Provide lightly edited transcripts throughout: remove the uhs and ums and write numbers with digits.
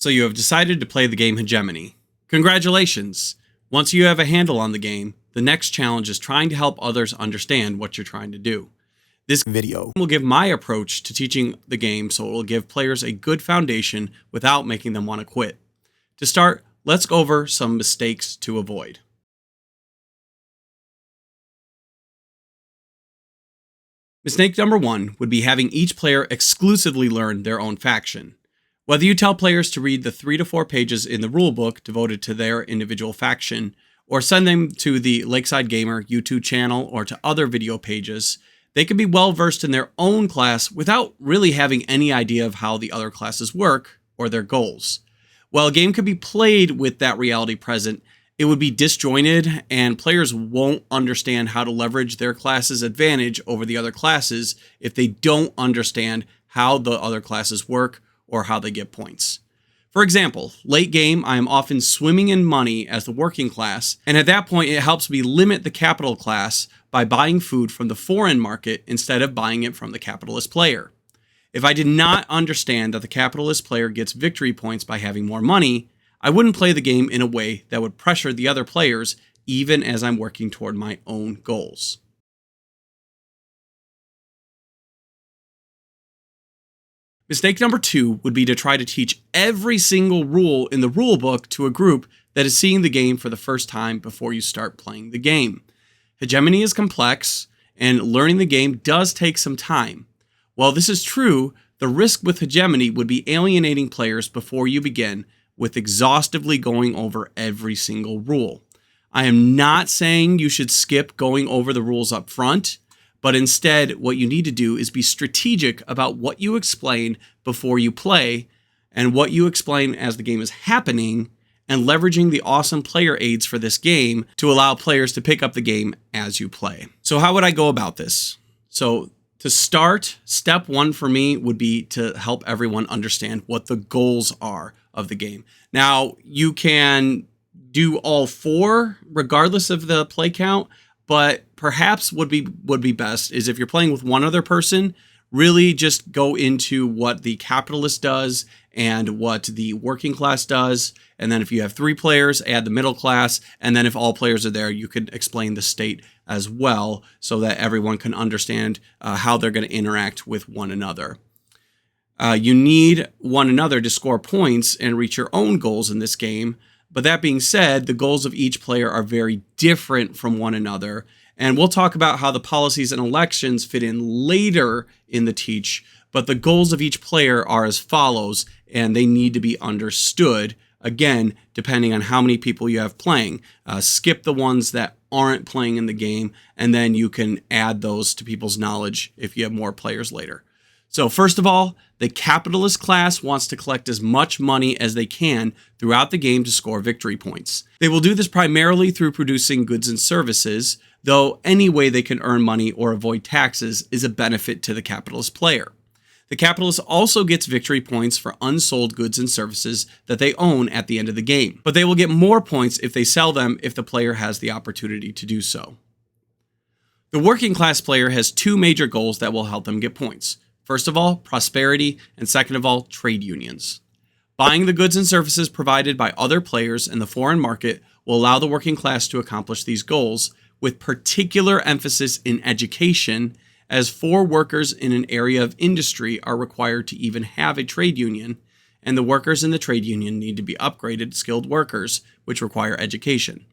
So you have decided to play the game Hegemony. Congratulations! Once you have a handle on the game, the next challenge is trying to help others understand what you're trying to do. This video will give my approach to teaching the game so it will give players a good foundation without making them want to quit. To start, let's go over some mistakes to avoid. Mistake number 1 would be having each player exclusively learn their own faction. Whether you tell players to read the 3 to 4 pages in the rulebook devoted to their individual faction, or send them to the Lakeside Gamer YouTube channel or to other video pages, they can be well versed in their own class without really having any idea of how the other classes work or their goals. While a game could be played with that reality present, it would be disjointed and players won't understand how to leverage their class's advantage over the other classes if they don't understand how the other classes work or how they get points. For example, late game, I am often swimming in money as the working class, and at that point it helps me limit the capital class by buying food from the foreign market instead of buying it from the capitalist player. If I did not understand that the capitalist player gets victory points by having more money, I wouldn't play the game in a way that would pressure the other players even as I'm working toward my own goals. Mistake number 2 would be to try to teach every single rule in the rulebook to a group that is seeing the game for the first time before you start playing the game. Hegemony is complex, and learning the game does take some time. While this is true, the risk with Hegemony would be alienating players before you begin with exhaustively going over every single rule. I am not saying you should skip going over the rules up front, but instead what you need to do is be strategic about what you explain before you play and what you explain as the game is happening, and leveraging the awesome player aids for this game to allow players to pick up the game as you play. So how would I go about this? So to start, step 1 for me would be to help everyone understand what the goals are of the game. Now, you can do all 4 regardless of the play count, but perhaps would be best is if you're playing with one other person, really just go into what the capitalist does and what the working class does. And then if you have 3 players, add the middle class. And then if all players are there, you could explain the state as well so that everyone can understand how they're going to interact with one another. You need one another to score points and reach your own goals in this game. But that being said, the goals of each player are very different from one another. And we'll talk about how the policies and elections fit in later in the teach. But the goals of each player are as follows, and they need to be understood, again, depending on how many people you have playing. Skip the ones that aren't playing in the game, and then you can add those to people's knowledge if you have more players later. So first of all, the capitalist class wants to collect as much money as they can throughout the game to score victory points. They will do this primarily through producing goods and services, though any way they can earn money or avoid taxes is a benefit to the capitalist player. The capitalist also gets victory points for unsold goods and services that they own at the end of the game, but they will get more points if they sell them if the player has the opportunity to do so. The working class player has 2 major goals that will help them get points. First of all, prosperity, and second of all, trade unions. Buying the goods and services provided by other players in the foreign market will allow the working class to accomplish these goals, with particular emphasis in education, as 4 workers in an area of industry are required to even have a trade union, and the workers in the trade union need to be upgraded skilled workers, which require education.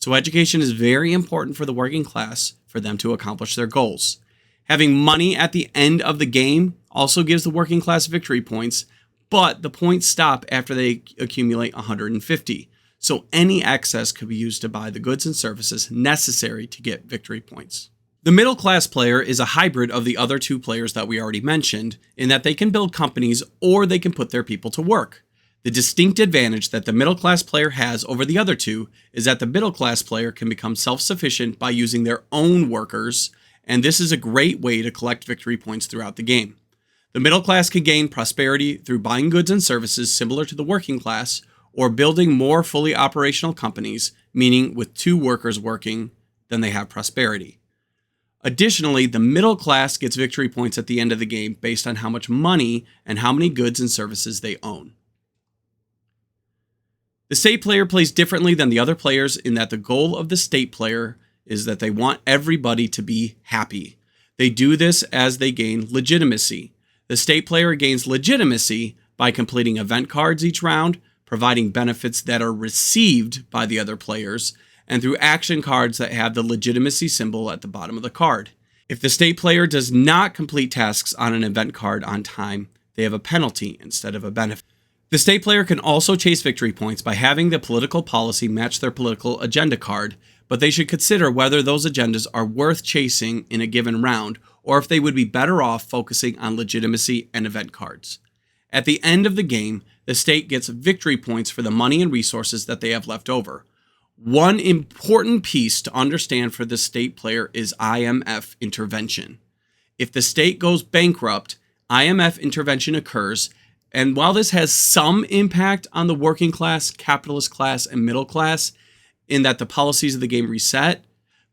So education is very important for the working class for them to accomplish their goals. Having money at the end of the game also gives the working class victory points, but the points stop after they accumulate 150. So any excess could be used to buy the goods and services necessary to get victory points. The middle class player is a hybrid of the other 2 players that we already mentioned, in that they can build companies or they can put their people to work. The distinct advantage that the middle class player has over the other 2 is that the middle class player can become self-sufficient by using their own workers, and this is a great way to collect victory points throughout the game. The middle class can gain prosperity through buying goods and services similar to the working class, or building more fully operational companies, meaning with 2 workers working, then they have prosperity. Additionally, the middle class gets victory points at the end of the game based on how much money and how many goods and services they own. The state player plays differently than the other players in that the goal of the state player is that they want everybody to be happy. They do this as they gain legitimacy. The state player gains legitimacy by completing event cards each round, providing benefits that are received by the other players, and through action cards that have the legitimacy symbol at the bottom of the card. If the state player does not complete tasks on an event card on time, they have a penalty instead of a benefit. The state player can also chase victory points by having the political policy match their political agenda card, but they should consider whether those agendas are worth chasing in a given round, or if they would be better off focusing on legitimacy and event cards. At the end of the game, the state gets victory points for the money and resources that they have left over. One important piece to understand for the state player is IMF intervention. If the state goes bankrupt, IMF intervention occurs, and while this has some impact on the working class, capitalist class, and middle class, in that the policies of the game reset,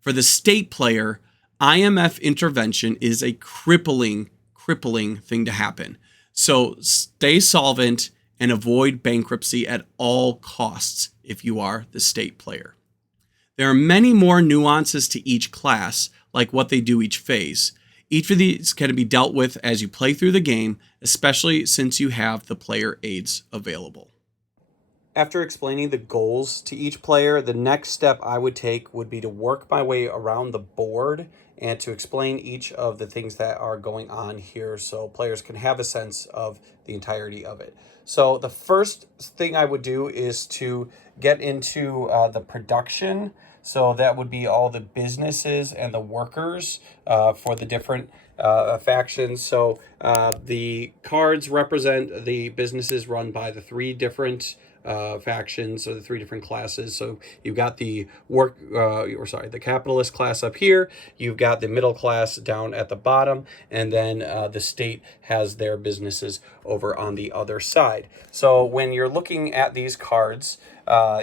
for the state player, IMF intervention is a crippling thing to happen. So stay solvent and avoid bankruptcy at all costs if you are the state player. There are many more nuances to each class, like what they do each phase. Each of these can be dealt with as you play through the game, especially since you have the player aids available. After explaining the goals to each player, the next step I would take would be to work my way around the board and to explain each of the things that are going on here so players can have a sense of the entirety of it. So the first thing I would do is to get into the production. So that would be all the businesses and the workers for the different factions. So the cards represent the businesses run by the three different factions, or the three different classes. So you've got the the capitalist class up here, you've got the middle class down at the bottom, and then the state has their businesses over on the other side. So when you're looking at these cards,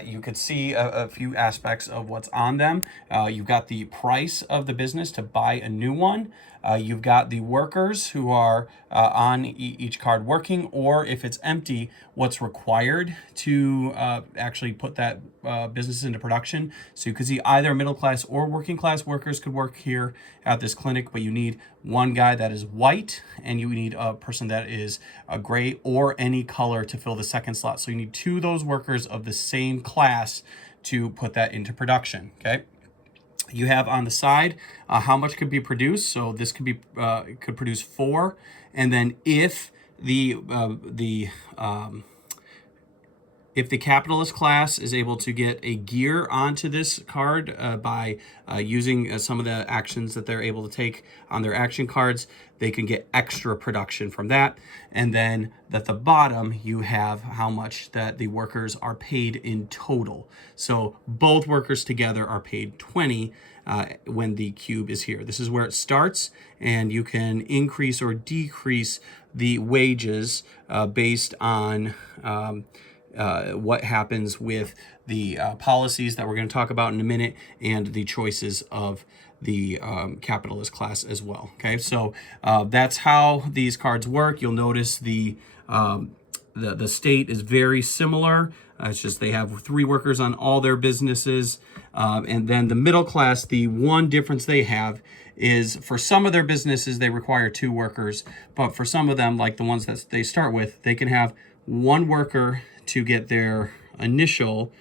you could see a few aspects of what's on them. You've got the price of the business to buy a new one. You've got the workers who are on each card working, or if it's empty, what's required to actually put that business into production. So you could see either middle class or working class workers could work here at this clinic, but you need one guy that is white, and you need a person that is a gray or any color to fill the second slot. So you need two of those workers of the same class to put that into production, okay? You have on the side how much could be produced. So this could be could produce 4, and then if the capitalist class is able to get a gear onto this card by using some of the actions that they're able to take on their action cards, they can get extra production from that. And then at the bottom, you have how much that the workers are paid in total. So both workers together are paid 20 when the cube is here. This is where it starts, and you can increase or decrease the wages based on what happens with the policies that we're going to talk about in a minute, and the choices of the capitalist class as well. Okay, so that's how these cards work. You'll notice the state is very similar. It's just they have 3 workers on all their businesses. And then the middle class, the one difference they have is for some of their businesses, they require 2 workers. But for some of them, like the ones that they start with, they can have 1 worker to get their initial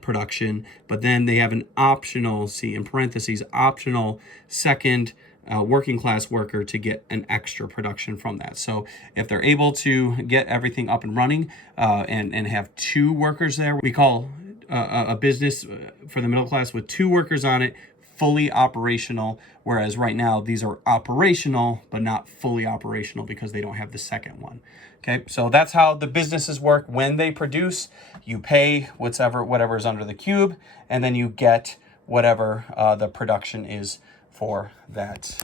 production, but then they have an optional, see in parentheses, optional second working class worker to get an extra production from that. So if they're able to get everything up and running and have 2 workers there, we call a business for the middle class with 2 workers on it fully operational, whereas right now these are operational but not fully operational because they don't have the second one. Okay, so that's how the businesses work. When they produce, you pay whatever is under the cube, and then you get whatever the production is for that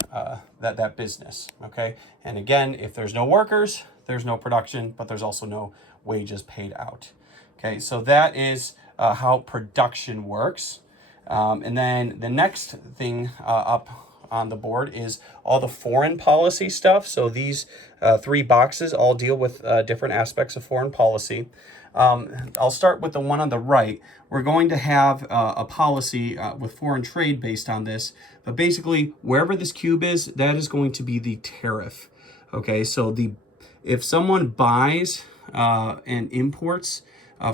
business. Okay, and again, if there's no workers, there's no production, but there's also no wages paid out. Okay, so that is how production works. And then the next thing up on the board is all the foreign policy stuff. So these 3 boxes all deal with different aspects of foreign policy. I'll start with the one on the right. We're going to have a policy with foreign trade based on this. But basically, wherever this cube is, that is going to be the tariff. Okay, so if someone buys and imports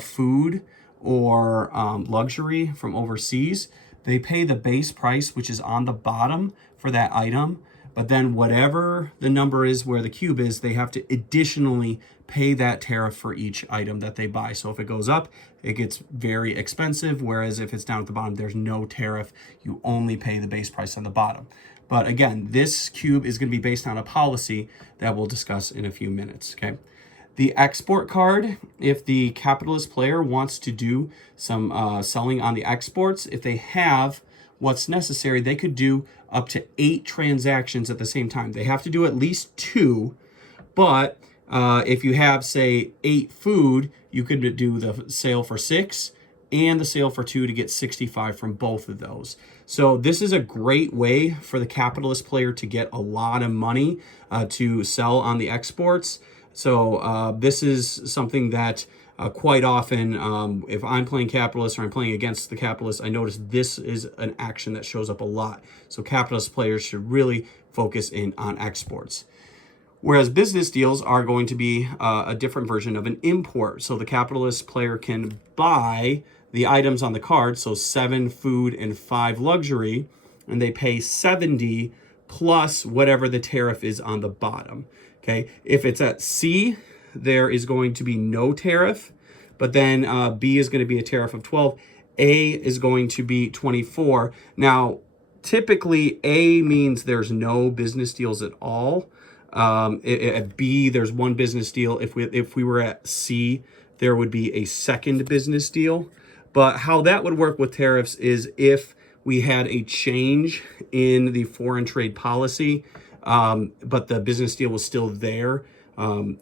food or luxury from overseas, they pay the base price, which is on the bottom for that item. But then whatever the number is where the cube is, they have to additionally pay that tariff for each item that they buy. So if it goes up, it gets very expensive. Whereas if it's down at the bottom, there's no tariff. You only pay the base price on the bottom. But again, this cube is going to be based on a policy that we'll discuss in a few minutes, okay? The export card, if the capitalist player wants to do some selling on the exports, if they have what's necessary, they could do up to 8 transactions at the same time. They have to do at least 2, but if you have, say, 8 food, you could do the sale for 6 and the sale for 2 to get 65 from both of those. So this is a great way for the capitalist player to get a lot of money to sell on the exports. So this is something that quite often, if I'm playing capitalist or I'm playing against the capitalist, I notice this is an action that shows up a lot. So capitalist players should really focus in on exports. Whereas business deals are going to be a different version of an import. So the capitalist player can buy the items on the card, so 7 food and 5 luxury, and they pay 70 plus whatever the tariff is on the bottom. Okay, if it's at C, there is going to be no tariff, but then B is going to be a tariff of 12. A is going to be 24. Now, typically A means there's no business deals at all. At B, there's one business deal. If we were at C, there would be a second business deal. But how that would work with tariffs is if we had a change in the foreign trade policy, but the business deal was still there.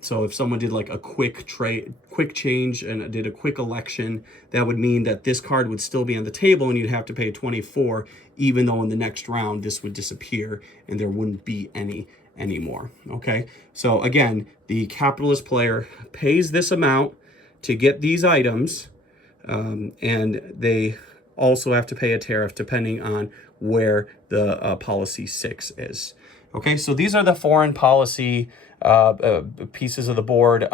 So if someone did like a quick change and did a quick election, that would mean that this card would still be on the table and you'd have to pay 24, even though in the next round this would disappear and there wouldn't be any anymore. Okay, so again, the capitalist player pays this amount to get these items, and they also have to pay a tariff depending on where the policy 6 is. Okay, so these are the foreign policy pieces of the board.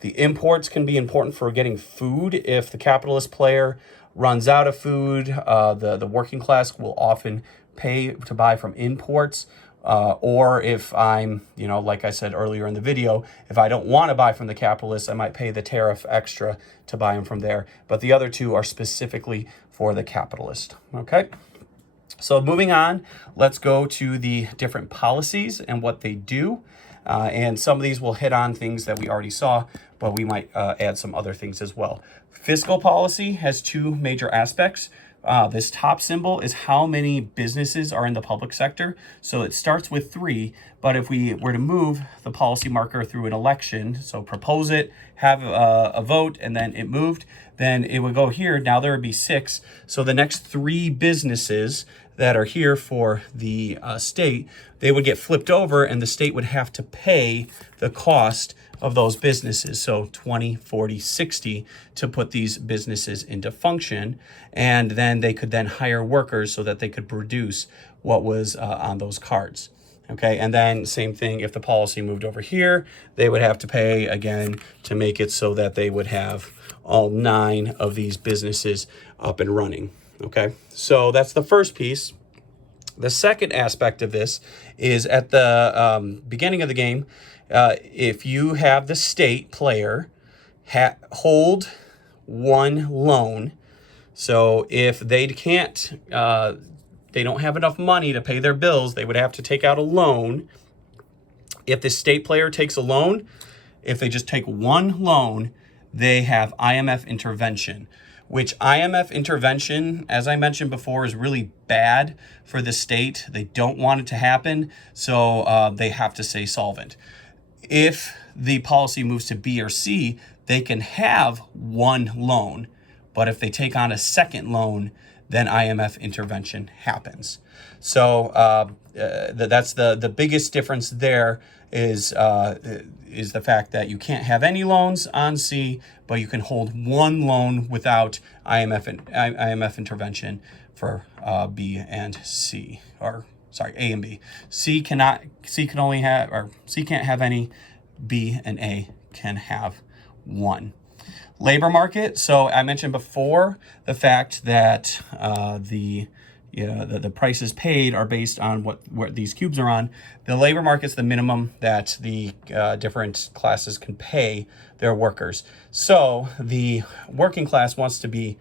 The imports can be important for getting food. If the capitalist player runs out of food, the working class will often pay to buy from imports. Or if I'm, like I said earlier in the video, if I don't want to buy from the capitalists, I might pay the tariff extra to buy them from there. But the other two are specifically for the capitalist. Okay. So moving on, let's go to the different policies and what they do. And some of these will hit on things that we already saw, but we might add some other things as well. Fiscal policy has 2 major aspects. This top symbol is how many businesses are in the public sector. So it starts with 3, but if we were to move the policy marker through an election, so propose it, have a vote, and then it moved, then it would go here. Now there would be 6. So the next 3 businesses that are here for the state, they would get flipped over and the state would have to pay the cost of those businesses. So 20, 40, 60 to put these businesses into function. And then they could then hire workers so that they could produce what was on those cards. Okay, and then same thing, if the policy moved over here, they would have to pay again to make it so that they would have all 9 of these businesses up and running. Okay, so that's the first piece. The second aspect of this is at the beginning of the game, if you have the state player hold one loan, so if they can't, they don't have enough money to pay their bills, they would have to take out a loan. If the state player takes a loan, if they just take one loan, they have IMF intervention, which IMF intervention, as I mentioned before, is really bad for the state. They don't want it to happen, so they have to stay solvent. If the policy moves to B or C, they can have one loan, but if they take on a second loan, then IMF intervention happens. So that's the biggest difference there is the fact that you can't have any loans on C, but you can hold one loan without IMF intervention for B and C, or sorry, A and B. C can't have any. B and A can have one. Labor market. So I mentioned before the fact that the prices paid are based on what these cubes are on. The labor market's the minimum that the different classes can pay their workers. So the working class wants to be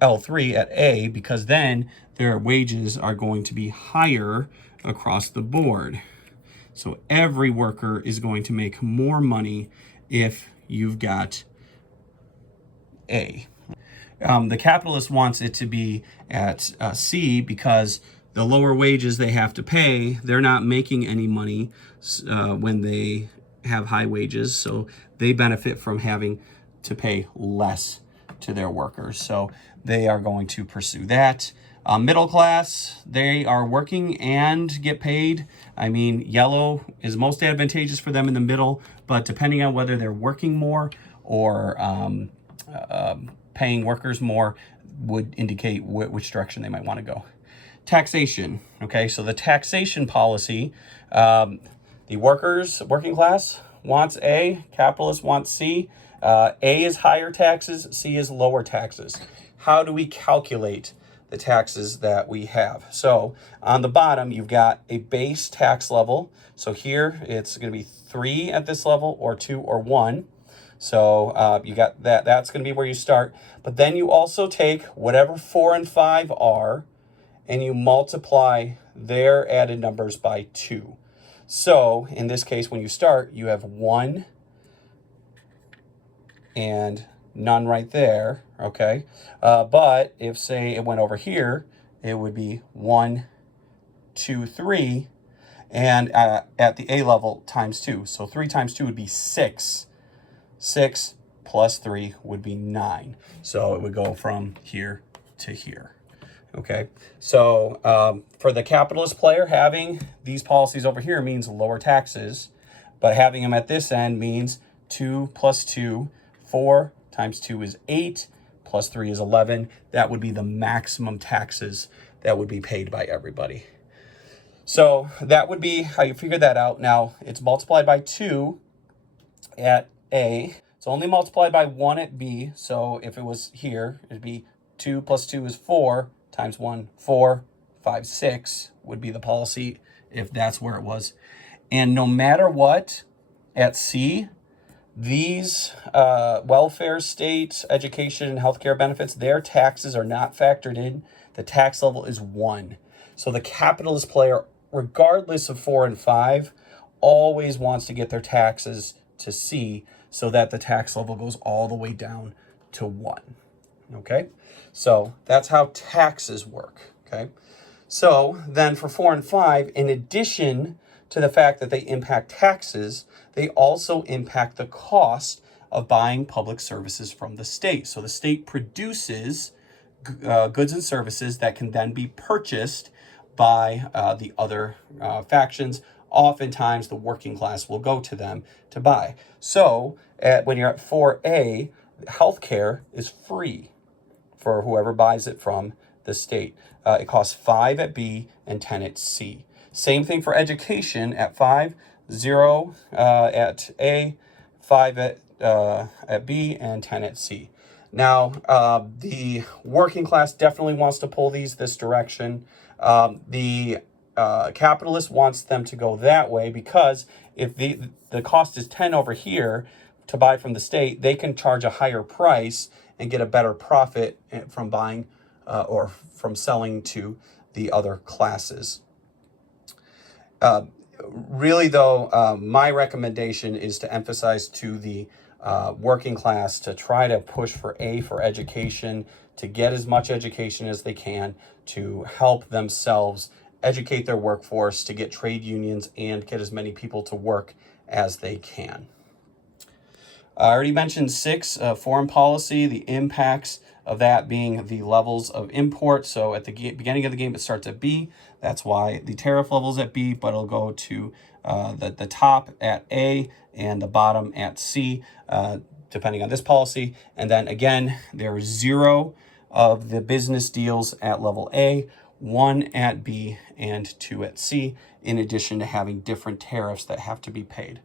L3 at A because then their wages are going to be higher across the board. So every worker is going to make more money if you've got A. The capitalist wants it to be at C because the lower wages they have to pay, they're not making any money when they have high wages. So they benefit from having to pay less to their workers. So they are going to pursue that. Middle class, they are working and get paid. I mean, yellow is most advantageous for them in the middle, but depending on whether they're working more or paying workers more would indicate which direction they might want to go. Taxation, okay, so the taxation policy, the working class wants A, capitalist wants C. A is higher taxes, C is lower taxes. How do we calculate the taxes that we have? So on the bottom, you've got a base tax level. So here it's going to be 3 at this level, or 2 or 1. So you got that. That's going to be where you start. But then you also take whatever 4 and 5 are, and you multiply their added numbers by 2. So in this case, when you start, you have 1 and none right there, okay? But if, say, it went over here, it would be 1, 2, 3, and at the A level, times 2. So 3 times 2 would be 6. 6 plus 3 would be 9. So it would go from here to here, okay? So for the capitalist player, having these policies over here means lower taxes, but having them at this end means 2 plus 2, 4 times 2 is 8, plus 3 is 11. That would be the maximum taxes that would be paid by everybody. So that would be how you figure that out. Now, it's multiplied by 2 at A. It's only multiplied by 1 at B. So if it was here, it'd be 2 plus 2 is 4, times 1, 4, 5, 6 would be the policy if that's where it was. And no matter what, at C, these welfare state, education, and healthcare benefits, their taxes are not factored in. The tax level is 1. So the capitalist player, regardless of 4 and 5, always wants to get their taxes to C so that the tax level goes all the way down to 1. Okay? So that's how taxes work. Okay? So then for 4 and 5, in addition to the fact that they impact taxes, they also impact the cost of buying public services from the state. So the state produces goods and services that can then be purchased by the other factions. Oftentimes, the working class will go to them to buy. So when you're at 4A, healthcare is free for whoever buys it from the state. It costs 5 at B and 10 at C. Same thing for education at 5, 0 at A, 5 at B, and 10 at C. Now, the working class definitely wants to pull these this direction. The capitalist wants them to go that way because if the cost is 10 over here to buy from the state, they can charge a higher price and get a better profit from buying or from selling to the other classes. Really, though, my recommendation is to emphasize to the working class to try to push for A for education, to get as much education as they can, to help themselves educate their workforce, to get trade unions, and get as many people to work as they can. I already mentioned 6, foreign policy, the impacts of that being the levels of import. So at the beginning of the game, it starts at B. That's why the tariff level is at B, but it'll go to the top at A and the bottom at C, depending on this policy. And then again, there are 0 of the business deals at level A, 1 at B, and 2 at C, in addition to having different tariffs that have to be paid.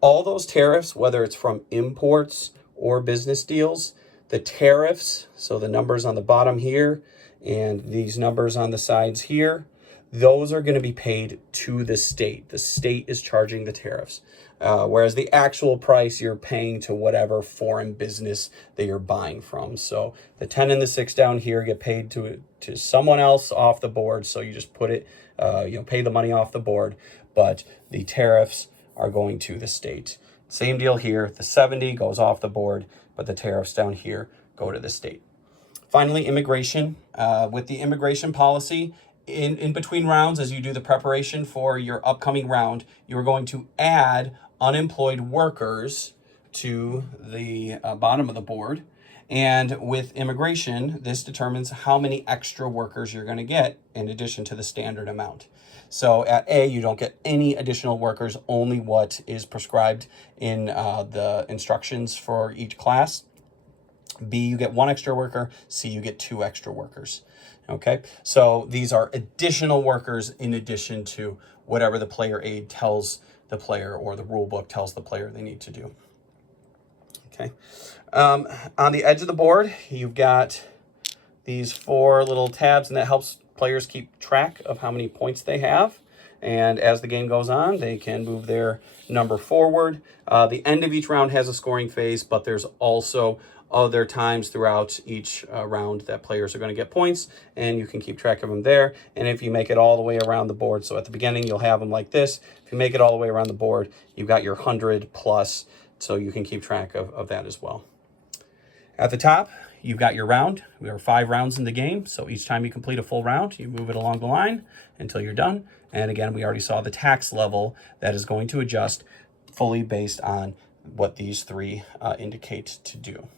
All those tariffs, whether it's from imports or business deals, the tariffs, so the numbers on the bottom here and these numbers on the sides here, those are going to be paid to the state. The state is charging the tariffs, whereas the actual price you're paying to whatever foreign business that you're buying from. So the 10 and the 6 down here get paid to someone else off the board. So you just put it, pay the money off the board, but the tariffs are going to the state. Same deal here. The 70 goes off the board, but the tariffs down here go to the state. Finally, immigration. With the immigration policy, in between rounds, as you do the preparation for your upcoming round, you're going to add unemployed workers to the bottom of the board. And with immigration, this determines how many extra workers you're going to get in addition to the standard amount. So at A, you don't get any additional workers, only what is prescribed in the instructions for each class. B, you get 1 extra worker. C, you get 2 extra workers. Okay, so these are additional workers in addition to whatever the player aid tells the player or the rule book tells the player they need to do. Okay, on the edge of the board, you've got these 4 little tabs, and that helps players keep track of how many points they have. And as the game goes on, they can move their number forward. The end of each round has a scoring phase, but there's also other times throughout each round that players are going to get points, and you can keep track of them there. And if you make it all the way around the board, so at the beginning you'll have them like this. If you make it all the way around the board, you've got your 100 plus, so you can keep track of that as well. At the top, you've got your round. We are 5 rounds in the game, so each time you complete a full round, you move it along the line until you're done. And again, we already saw the tax level that is going to adjust fully based on what these 3 indicate to do.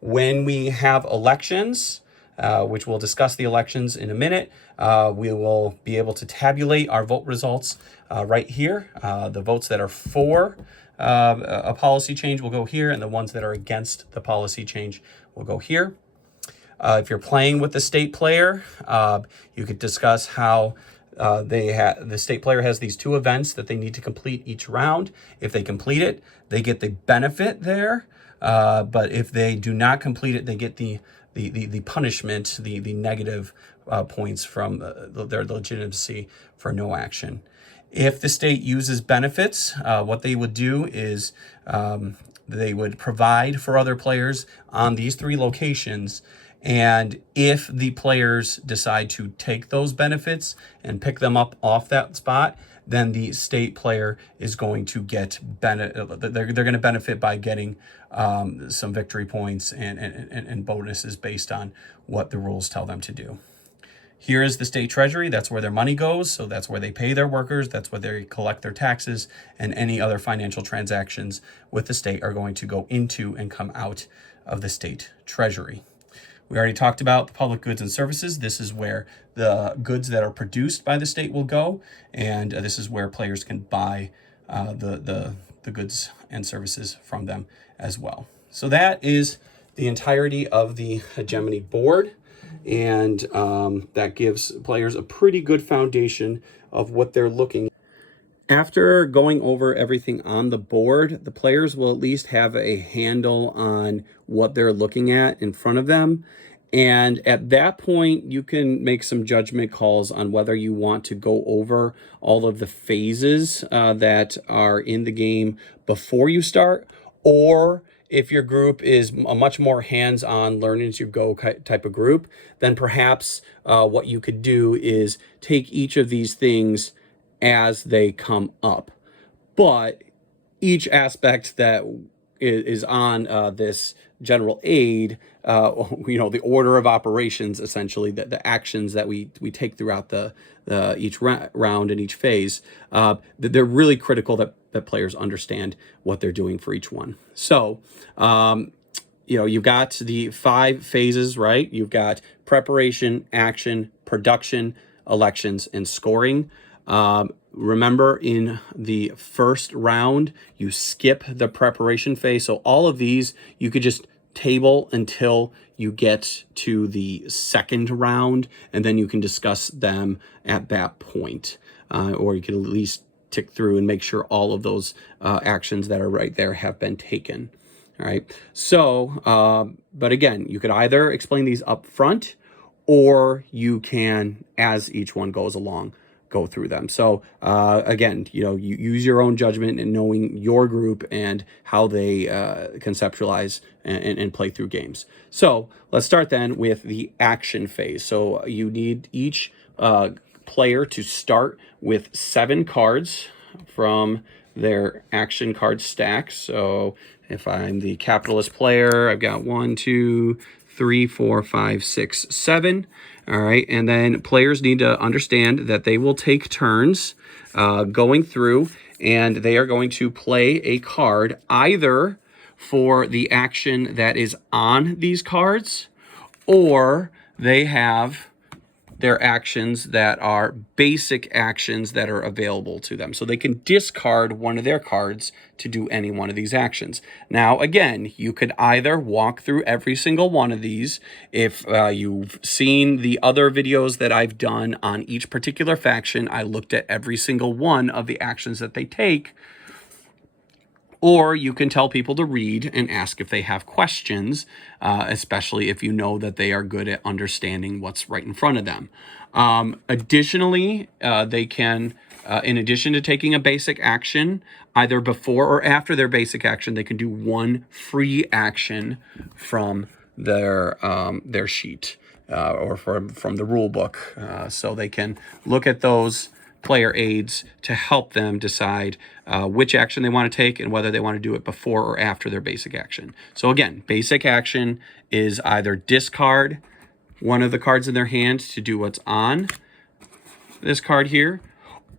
When we have elections, which we'll discuss the elections in a minute, we will be able to tabulate our vote results right here. The votes that are for a policy change will go here, and the ones that are against the policy change will go here. If you're playing with the state player, you could discuss how the state player has these 2 events that they need to complete each round. If they complete it, they get the benefit there. But if they do not complete it, they get the punishment, the negative points from their legitimacy for no action. If the state uses benefits, what they would do is they would provide for other players on these 3 locations. And if the players decide to take those benefits and pick them up off that spot, then the state player is going to get they're going to benefit by getting some victory points and bonuses based on what the rules tell them to do. Here is the state treasury. That's where their money goes. So that's where they pay their workers. That's where they collect their taxes, and any other financial transactions with the state are going to go into and come out of the state treasury. We already talked about the public goods and services. This is where the goods that are produced by the state will go, and this is where players can buy the goods and services from them as well. So that is the entirety of the Hegemony board, and that gives players a pretty good foundation of what they're looking at. After going over everything on the board, the players will at least have a handle on what they're looking at in front of them. And at that point, you can make some judgment calls on whether you want to go over all of the phases that are in the game before you start, or if your group is a much more hands-on, learn as you go type of group, then perhaps what you could do is take each of these things as they come up. But each aspect that is on this general aid, the order of operations, essentially, the actions that we take throughout each round and each phase, they're really critical that players understand what they're doing for each one. So, you've got the 5 phases, right? You've got preparation, action, production, elections, and scoring. Remember, in the first round, you skip the preparation phase. So all of these, you could just table until you get to the second round, and then you can discuss them at that point. Or you can at least tick through and make sure all of those actions that are right there have been taken. All right. So, but again, you could either explain these up front, or you can, as each one goes along, go through them. So again, you use your own judgment in knowing your group and how they conceptualize and play through games. So let's start then with the action phase. So you need each player to start with 7 cards from their action card stack. So if I'm the capitalist player, I've got 1, 2, 3, 4, 5, 6, 7. All right, and then players need to understand that they will take turns going through, and they are going to play a card either for the action that is on these cards, or they have their actions that are basic actions that are available to them. So they can discard one of their cards to do any one of these actions. Now, again, you could either walk through every single one of these. If you've seen the other videos that I've done on each particular faction, I looked at every single one of the actions that they take. Or you can tell people to read and ask if they have questions, especially if you know that they are good at understanding what's right in front of them. Additionally, they can, in addition to taking a basic action, either before or after their basic action, they can do one free action from their sheet or from the rule book. So they can look at those player aids to help them decide which action they want to take and whether they want to do it before or after their basic action. So again, basic action is either discard one of the cards in their hand to do what's on this card here,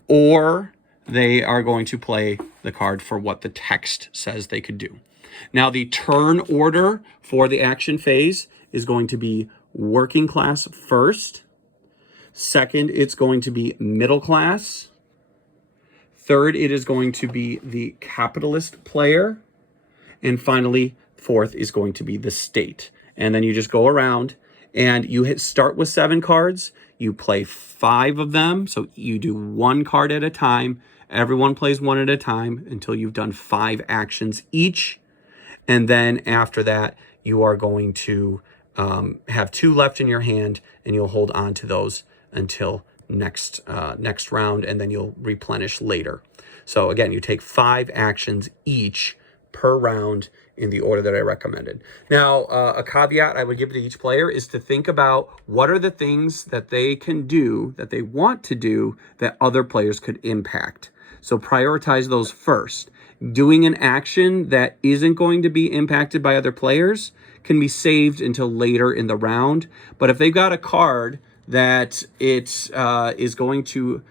or they are going to play the card for what the text says they could do. Now, the turn order for the action phase is going to be working class first. Second, it's going to be middle class. Third, it is going to be the capitalist player. And finally, fourth is going to be the state. And then you just go around and you start with 7 cards. You play 5 of them. So you do 1 card at a time. Everyone plays 1 at a time until you've done 5 actions each. And then after that, you are going to have 2 left in your hand, and you'll hold on to those until next round, and then you'll replenish later. So again, you take 5 actions each per round in the order that I recommended. Now, a caveat I would give to each player is to think about what are the things that they can do, that they want to do, that other players could impact. So prioritize those first. Doing an action that isn't going to be impacted by other players can be saved until later in the round. But if they've got a card that it is going to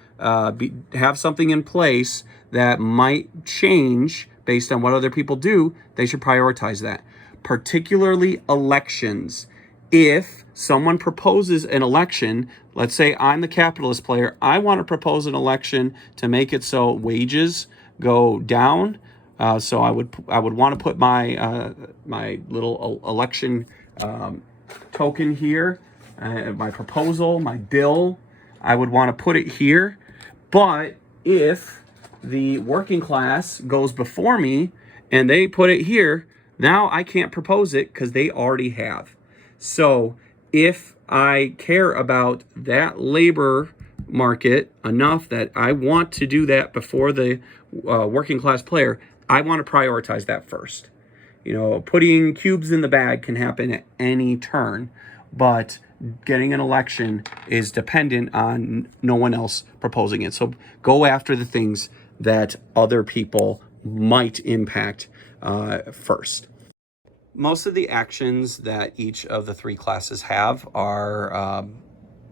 have something in place that might change based on what other people do, they should prioritize that. Particularly elections. If someone proposes an election, let's say I'm the capitalist player, I want to propose an election to make it so wages go down. So I would want to put my my little election token here, my proposal, my bill. I would want to put it here. But if the working class goes before me and they put it here, now I can't propose it because they already have. So if I care about that labor market enough that I want to do that before the working class player, I want to prioritize that first. You know, putting cubes in the bag can happen at any turn, but getting an election is dependent on no one else proposing it. So go after the things that other people might impact first. Most of the actions that each of the three classes have are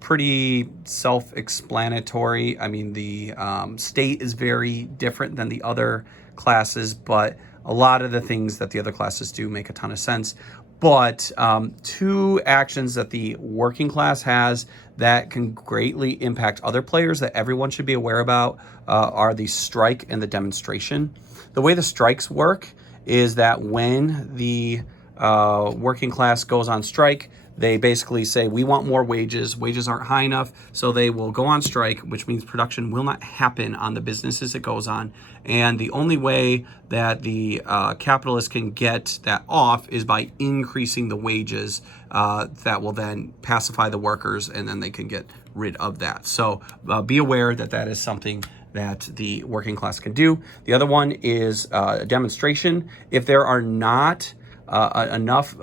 pretty self-explanatory. I mean, the state is very different than the other classes, but a lot of the things that the other classes do make a ton of sense. But two actions that the working class has that can greatly impact other players that everyone should be aware about are the strike and the demonstration. The way the strikes work is that when the working class goes on strike, they basically say, we want more wages. Wages aren't high enough, so they will go on strike, which means production will not happen on the businesses it goes on. And the only way that the capitalists can get that off is by increasing the wages that will then pacify the workers, and then they can get rid of that. So be aware that that is something that the working class can do. The other one is a demonstration. If there are not enough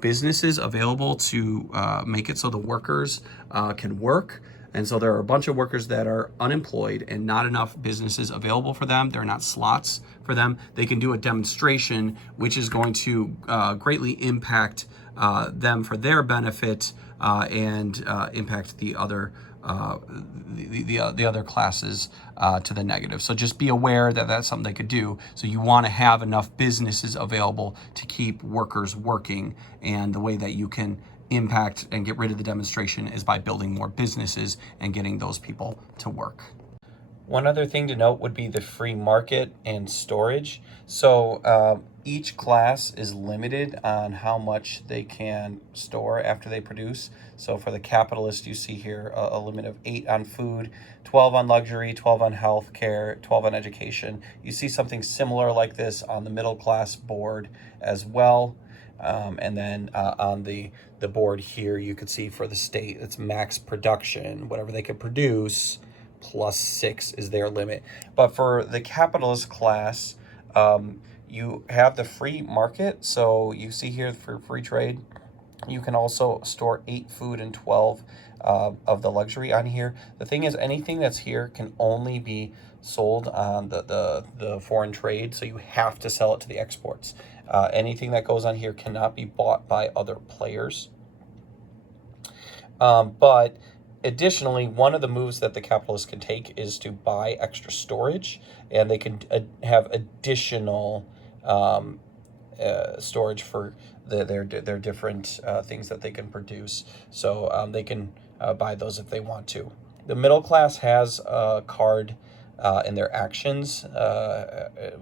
businesses available to make it so the workers can work, and so there are a bunch of workers that are unemployed and not enough businesses available for them, there are not slots for them, they can do a demonstration, which is going to greatly impact them for their benefit and impact the other the other classes to the negative. So just be aware that that's something they could do. So you want to have enough businesses available to keep workers working, and the way that you can impact and get rid of the demonstration is by building more businesses and getting those people to work. One other thing to note would be the free market and storage. So each class is limited on how much they can store after they produce. So for the capitalist, you see here a limit of 8 on food, 12 on luxury, 12 on healthcare, 12 on education. You see something similar like this on the middle class board as well. And then on the board here, you could see for the state, it's max production, whatever they can produce, plus 6 is their limit. But for the capitalist class, you have the free market. So you see here for free trade, you can also store 8 food and 12 of the luxury on here. The thing is, anything that's here can only be sold on the foreign trade, so you have to sell it to the exports. Anything that goes on here cannot be bought by other players. But additionally, one of the moves that the capitalists can take is to buy extra storage, and they can have additional storage for their different things that they can produce. So they can buy those if they want to. The middle class has a card in their actions.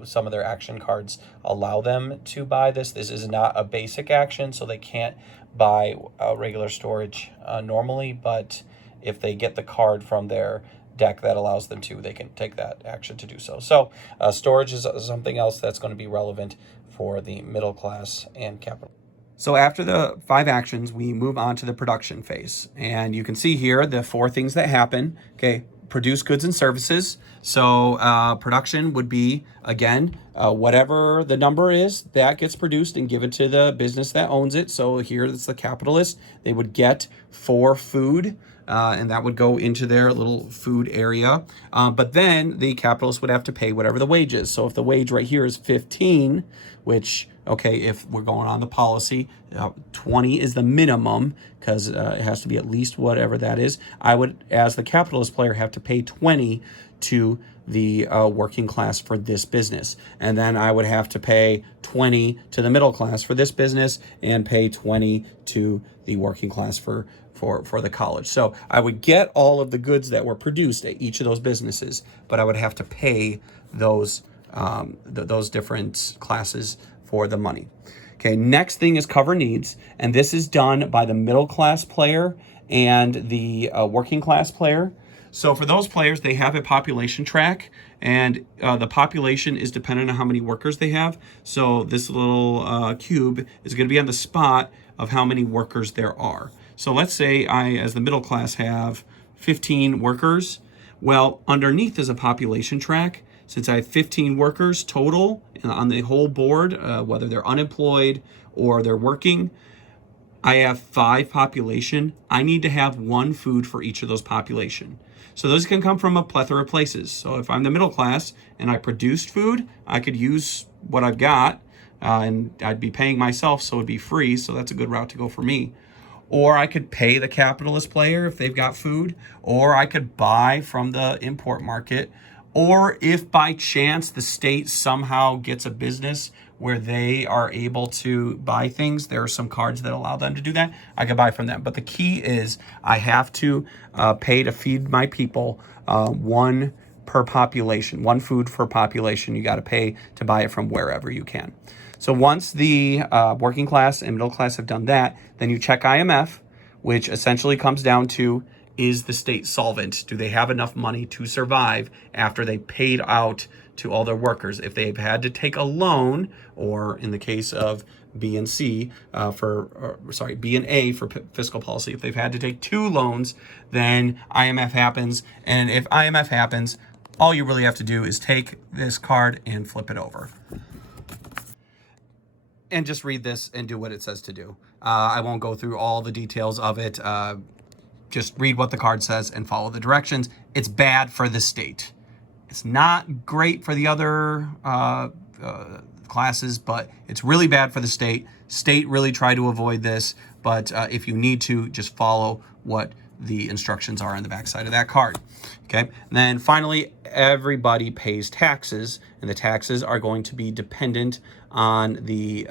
Some of their action cards allow them to buy this. This is not a basic action, so they can't buy regular storage normally, but if they get the card from their deck that allows them to, they can take that action to do so. So storage is something else that's going to be relevant for the middle class and capital. So after the 5 actions, we move on to the production phase. And you can see here the 4 things that happen. Okay, produce goods and services. So production would be, again, whatever the number is, that gets produced and given to the business that owns it. So here it's the capitalist. They would get for food, and that would go into their little food area. But then the capitalist would have to pay whatever the wage is. So if the wage right here is 15, which, okay, if we're going on the policy, 20 is the minimum, because it has to be at least whatever that is. I would, as the capitalist player, have to pay 20 to the working class for this business. And then I would have to pay 20 to the middle class for this business, and pay 20 to the working class for the college. So I would get all of the goods that were produced at each of those businesses, but I would have to pay those different classes for the money. Okay, next thing is cover needs, and this is done by the middle class player and the working class player. So for those players, they have a population track, and the population is dependent on how many workers they have. So this little cube is going to be on the spot of how many workers there are. So let's say I, as the middle class, have 15 workers. Well, underneath is a population track. Since I have 15 workers total on the whole board, whether they're unemployed or they're working, I have 5 population. I need to have 1 food for each of those population. So those can come from a plethora of places. So if I'm the middle class and I produced food, I could use what I've got. and I'd be paying myself, so it'd be free. So that's a good route to go for me. Or I could pay the capitalist player if they've got food, or I could buy from the import market. Or if by chance the state somehow gets a business where they are able to buy things, there are some cards that allow them to do that, I could buy from them. But the key is I have to pay to feed my people one per population, one food per population. You got to pay to buy it from wherever you can. So once the working class and middle class have done that, then you check IMF, which essentially comes down to, is the state solvent? Do they have enough money to survive after they paid out to all their workers? If they've had to take a loan, or in the case of B and C B and A for fiscal policy, if they've had to take 2 loans, then IMF happens. And if IMF happens, all you really have to do is take this card and flip it over. And just read this and do what it says to do. I won't go through all the details of it. Just read what the card says and follow the directions. It's bad for the state. It's not great for the other classes, but it's really bad for the state. State really try to avoid this, but if you need to, just follow what the instructions are on the backside of that card. Okay. And then finally, everybody pays taxes, and the taxes are going to be dependent on the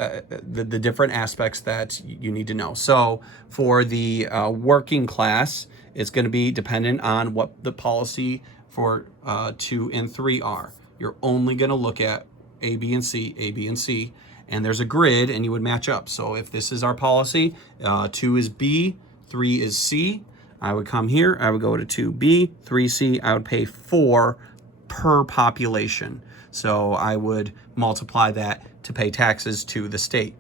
different aspects that you need to know. So for the working class, it's going to be dependent on what the policy for 2 and 3 are. You're only going to look at A, B, and C, A, B, and C, and there's a grid, and you would match up. So if this is our policy, 2 is B, 3 is C, I would come here, I would go to 2B, 3C, I would pay 4 per population. So I would multiply that to pay taxes to the state.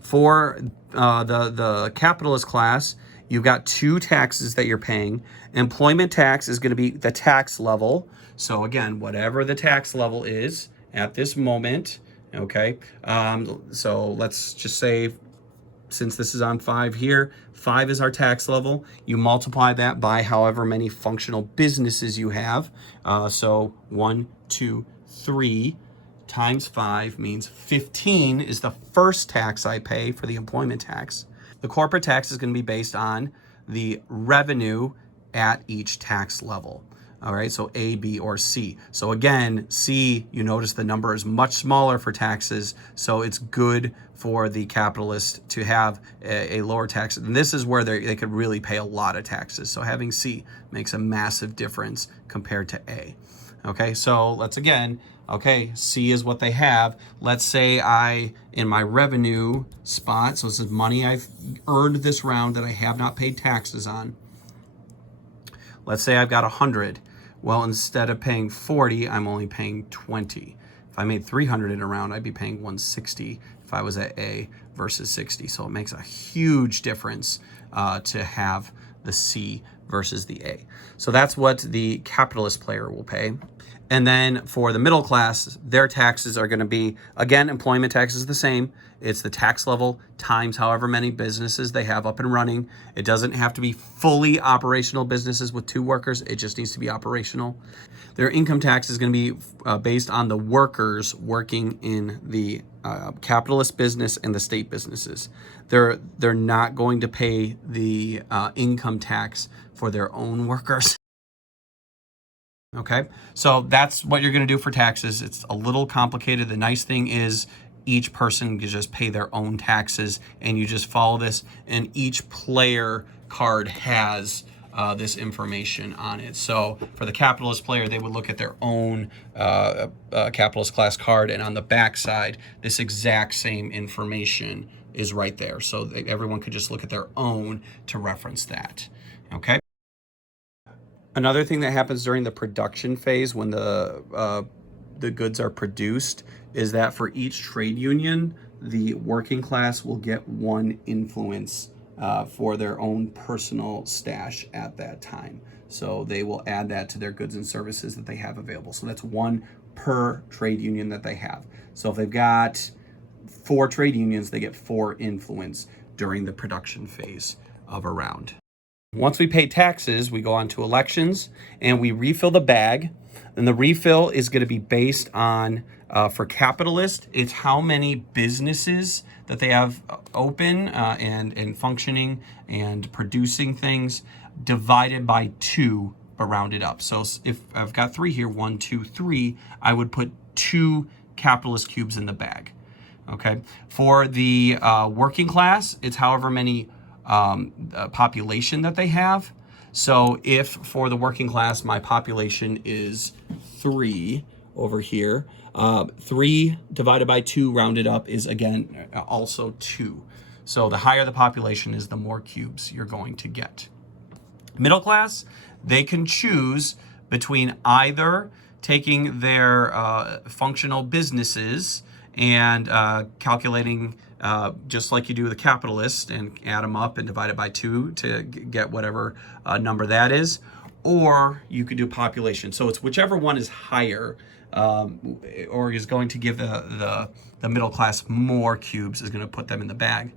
For the capitalist class, you've got 2 taxes that you're paying. Employment tax is going to be the tax level. So again, whatever the tax level is at this moment, okay? So let's just say, since this is on 5 here, 5 is our tax level. You multiply that by however many functional businesses you have. So 1, 2, 3 times 5 means 15 is the first tax I pay for the employment tax. The corporate tax is going to be based on the revenue at each tax level. All right, so A, B, or C. So again, C, you notice the number is much smaller for taxes, so it's good for the capitalist to have a lower tax. And this is where they could really pay a lot of taxes. So having C makes a massive difference compared to A. Okay, so let's again, okay, C is what they have. Let's say in my revenue spot, so this is money I've earned this round that I have not paid taxes on. Let's say I've got 100. Well, instead of paying 40, I'm only paying 20. If I made 300 in a round, I'd be paying 160 if I was at A versus 60. So it makes a huge difference to have the C versus the A. So that's what the capitalist player will pay. And then for the middle class, their taxes are going to be, again, employment tax is the same. It's the tax level times however many businesses they have up and running. It doesn't have to be fully operational businesses with 2 workers. It just needs to be operational. Their income tax is going to be based on the workers working in the capitalist business and the state businesses. They're not going to pay the income tax for their own workers. Okay, so that's what you're going to do for taxes. It's a little complicated. The nice thing is each person can just pay their own taxes, and you just follow this, and each player card has this information on it. So for the capitalist player, they would look at their own capitalist class card, and on the back side, this exact same information is right there. So everyone could just look at their own to reference that. Okay. Another thing that happens during the production phase when the goods are produced is that for each trade union, the working class will get 1 influence for their own personal stash at that time. So they will add that to their goods and services that they have available. So that's 1 per trade union that they have. So if they've got 4 trade unions, they get 4 influence during the production phase of a round. Once we pay taxes, we go on to elections and we refill the bag. And the refill is going to be based on, for capitalist, it's how many businesses that they have open and functioning and producing things divided by 2, but rounded up. So if I've got 3 here, 1, 2, 3, I would put 2 capitalist cubes in the bag. Okay. For the working class, it's however many population that they have. So if for the working class, my population is 3 over here, 3 divided by 2 rounded up is again also 2. So the higher the population is, the more cubes you're going to get. Middle class, they can choose between either taking their functional businesses and calculating just like you do the capitalist and add them up and divide it by 2 to get whatever number that is, or you could do population. So it's whichever one is higher or is going to give the middle class more cubes is going to put them in the bag.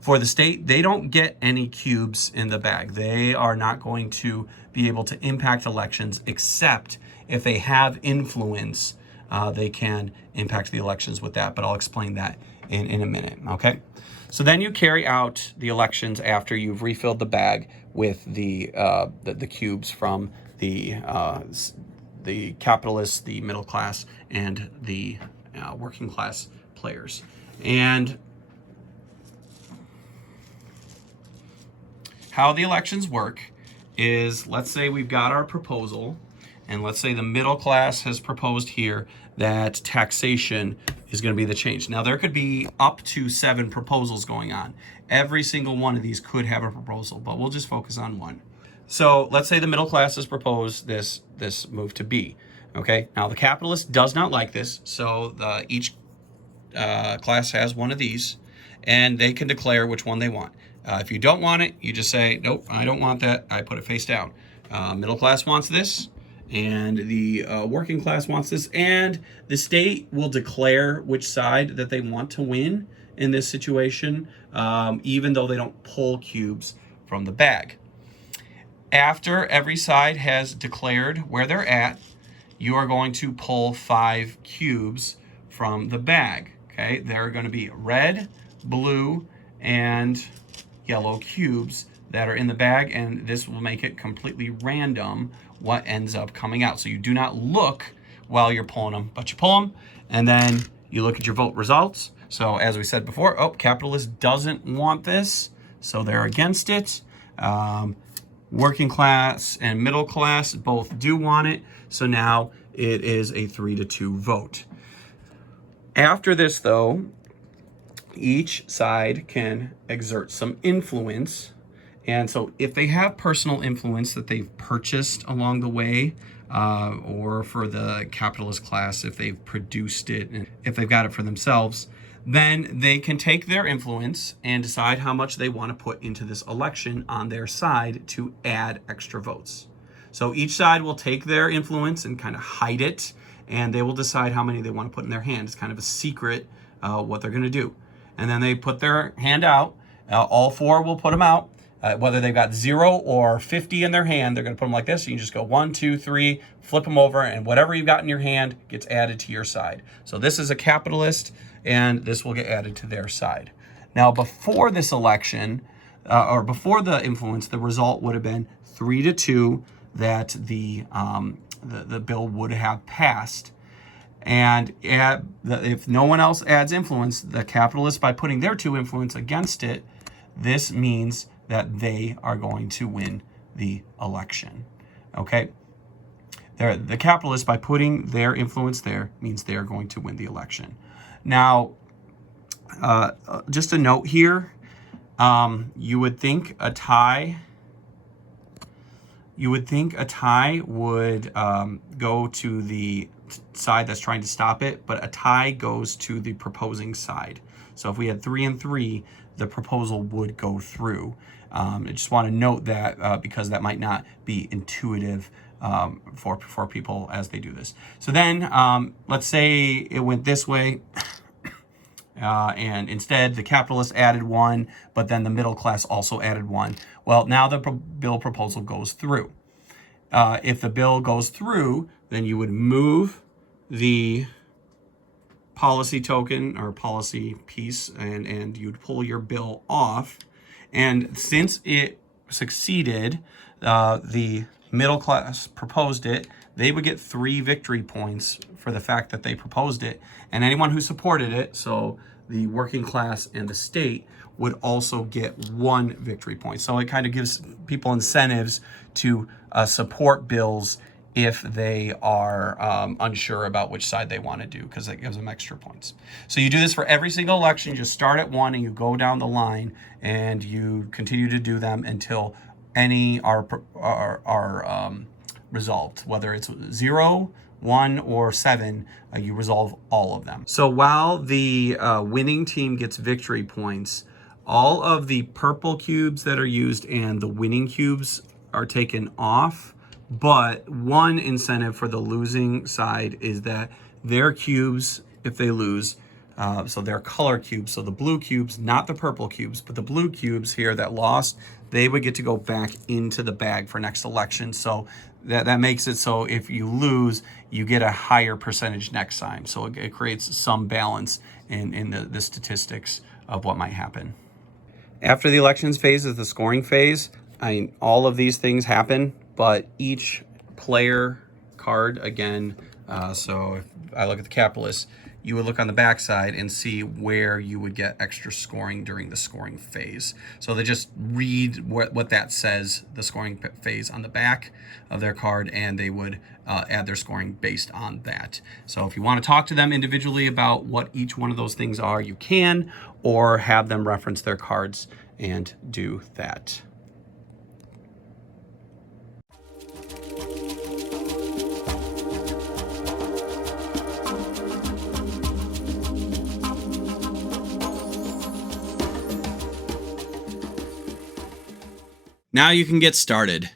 For the state, they don't get any cubes in the bag. They are not going to be able to impact elections except if they have influence. They can impact the elections with that, but I'll explain that in a minute, okay? So then you carry out the elections after you've refilled the bag with the cubes from the capitalists, the middle class, and the working class players. And how the elections work is, let's say we've got our proposal, and let's say the middle class has proposed here that taxation is going to be the change. Now, there could be up to 7 proposals going on. Every single one of these could have a proposal, but we'll just focus on one. So let's say the middle class has proposed this move to B. Okay, now the capitalist does not like this, so each class has one of these, and they can declare which one they want. If you don't want it, you just say, nope, I don't want that. I put it face down. Middle class wants this, and the working class wants this, and the state will declare which side that they want to win in this situation, even though they don't pull cubes from the bag. After every side has declared where they're at, you are going to pull 5 cubes from the bag. Okay, there are going to be red, blue, and yellow cubes that are in the bag, and this will make it completely random what ends up coming out. So you do not look while you're pulling them, but you pull them, and then you look at your vote results. So as we said before, capitalist doesn't want this, so they're against it. Working class and middle class both do want it, so now it is a 3-2 vote. After this, though, each side can exert some influence. And so if they have personal influence that they've purchased along the way, or for the capitalist class, if they've produced it, and if they've got it for themselves, then they can take their influence and decide how much they want to put into this election on their side to add extra votes. So each side will take their influence and kind of hide it, and they will decide how many they want to put in their hand. It's kind of a secret what they're going to do. And then they put their hand out. All 4 will put them out. Whether they've got 0 or 50 in their hand, they're going to put them like this. So you just go 1, 2, 3, flip them over, and whatever you've got in your hand gets added to your side. So this is a capitalist, and this will get added to their side. Now, before this election, or before the influence, the result would have been 3-2 that the bill would have passed. And if no one else adds influence, the capitalists, by putting their 2 influence against it, this means that they are going to win the election. Okay? The capitalists, by putting their influence there, means they're going to win the election. Now, just a note here, you would think a tie would go to the side that's trying to stop it, but a tie goes to the proposing side. So if we had 3 and 3, the proposal would go through. I just want to note that because that might not be intuitive for people as they do this. So then let's say it went this way. and instead the capitalists added one, but then the middle class also added one. Well, now the bill proposal goes through. If the bill goes through, then you would move the policy token or policy piece, and you'd pull your bill off. And since it succeeded, the middle class proposed it, they would get 3 victory points for the fact that they proposed it. And anyone who supported it, so the working class and the state, would also get 1 victory point. So it kind of gives people incentives to support bills if they are unsure about which side they want to do, because it gives them extra points. So you do this for every single election. You just start at 1 and you go down the line, and you continue to do them until any are resolved. Whether it's 0, 1, or 7, you resolve all of them. So while the winning team gets victory points, all of the purple cubes that are used and the winning cubes are taken off. But one incentive for the losing side is that their cubes, if they lose, so their color cubes, so the blue cubes, not the purple cubes, but the blue cubes here that lost, they would get to go back into the bag for next election. So that makes it so if you lose, you get a higher percentage next time. So it creates some balance in the statistics of what might happen. After the elections phase is the scoring phase. All of these things happen, but each player card, again, so if I look at the capitalists, you would look on the back side and see where you would get extra scoring during the scoring phase. So they just read what that says, the scoring phase on the back of their card, and they would add their scoring based on that. So if you want to talk to them individually about what each one of those things are, you can, or have them reference their cards and do that. Now you can get started.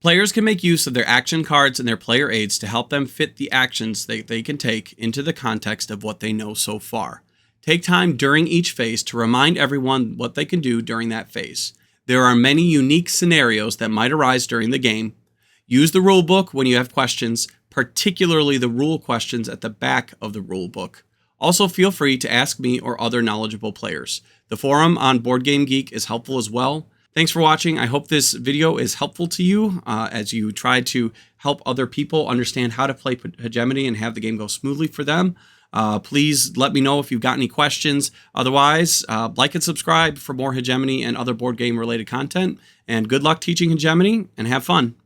Players can make use of their action cards and their player aids to help them fit the actions they can take into the context of what they know so far. Take time during each phase to remind everyone what they can do during that phase. There are many unique scenarios that might arise during the game. Use the rulebook when you have questions, particularly the rule questions at the back of the rulebook. Also, feel free to ask me or other knowledgeable players. The forum on BoardGameGeek is helpful as well. Thanks for watching. I hope this video is helpful to you as you try to help other people understand how to play Hegemony and have the game go smoothly for them. Please let me know if you've got any questions. Otherwise, like and subscribe for more Hegemony and other board game related content. And good luck teaching Hegemony, and have fun.